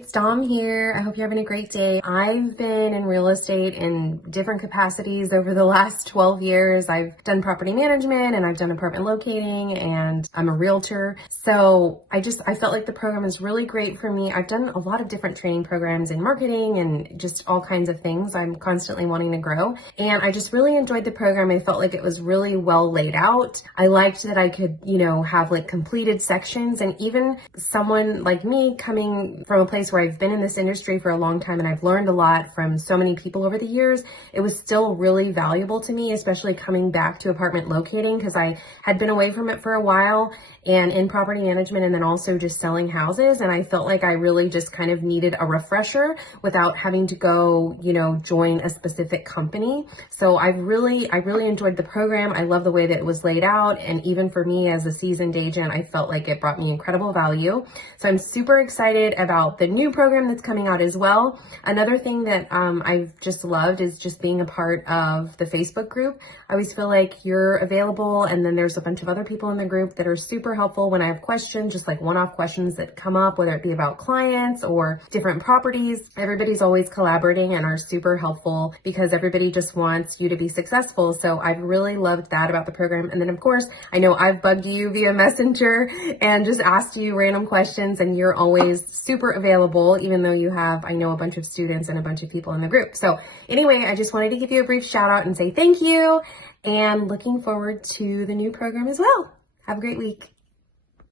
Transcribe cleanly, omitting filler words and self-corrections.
It's Dom here. I hope you're having a great day. I've been in real estate in different capacities over the last 12 years. I've done property management and I've done apartment locating and I'm a realtor. So I felt like the program is really great for me. I've done a lot of different training programs in marketing and just all kinds of things. I'm constantly wanting to grow. And I just really enjoyed the program. I felt like it was really well laid out. I liked that I could, have like completed sections, and even someone like me coming from a place where I've been in this industry for a long time and I've learned a lot from so many people over the years, it was still really valuable to me, especially coming back to apartment locating, because I had been away from it for a while and in property management and then also just selling houses. And I felt like I really just kind of needed a refresher without having to go, join a specific company. So I really enjoyed the program. I love the way that it was laid out. And even for me as a seasoned agent, I felt like it brought me incredible value. So I'm super excited about the new program that's coming out as well. Another thing that I've just loved is just being a part of the Facebook group. I always feel like you're available, and then there's a bunch of other people in the group that are super helpful when I have questions, just like one-off questions that come up, whether it be about clients or different properties. Everybody's always collaborating and are super helpful because everybody just wants you to be successful. So I've really loved that about the program. And then of course, I know I've bugged you via Messenger and just asked you random questions, and you're always super available, even though you have, I know, a bunch of students and a bunch of people in the group. So anyway, I just wanted to give you a brief shout out and say thank you, and looking forward to the new program as well. Have a great week.